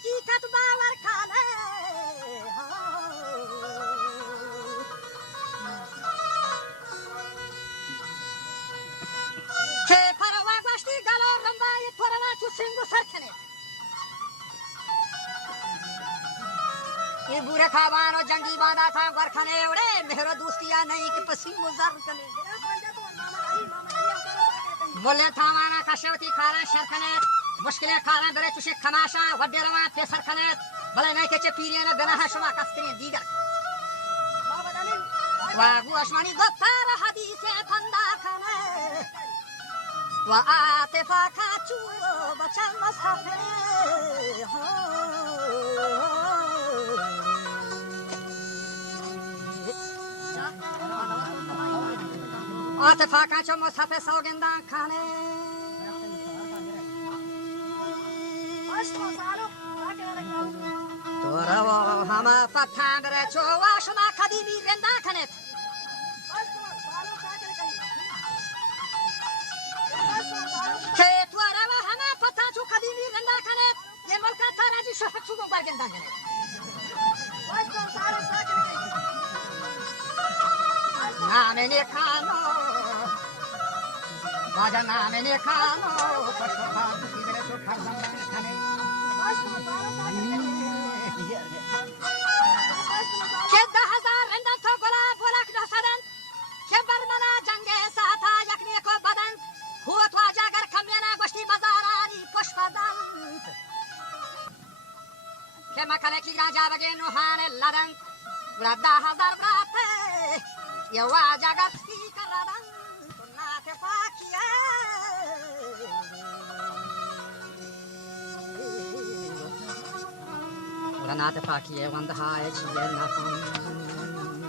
हकीकत बावर खाने के परवा गश्ती गलो रंबा ये परवा चुसिंगु सरखने ये बुरे खाबानो जंगी बांधा था गरखने उड़े मेहरो दोस्तिया नहीं कि पसी मुजर कने बोले था माना कशवती खारे शरखने मुश्किलें खारे बरे चुशे खमाशा वड्डेरवा ते सरखने भले नहीं के चे पीरिया ना गना हशमा कस्त्रीन दीगर वागु अशमानी दोतार हदीसे फंदा खने वा आतिफा खाचू बचल मसाफे आतिफा खाचू मसाफे सौगंदा खाने तोरवो हमा फथान रे चोवा शमा खदीमी रेंदा खनेत के तोरवो हमा फथा चो खदीमी रेंदा खनेत ये मलका थारा जी शहत सुगो बागेंदा खनेत नामे ने खानो बाजा नामे ने खानो पशुखा इधरे तो खरदम खने के 10,000 रंदा तो गोला बोला के सदन के बरमना जंगे साथा यकने को बदन हुआ तो जागर खमेना गोष्ठी बाजारारी पुष्पदन के मकले की राजा बगे नुहाने लदन बुरा 10,000 ब्राते ये वा जगत की करदन नाते पाकिया नाते पाकिए वंद हाय छिए नाफन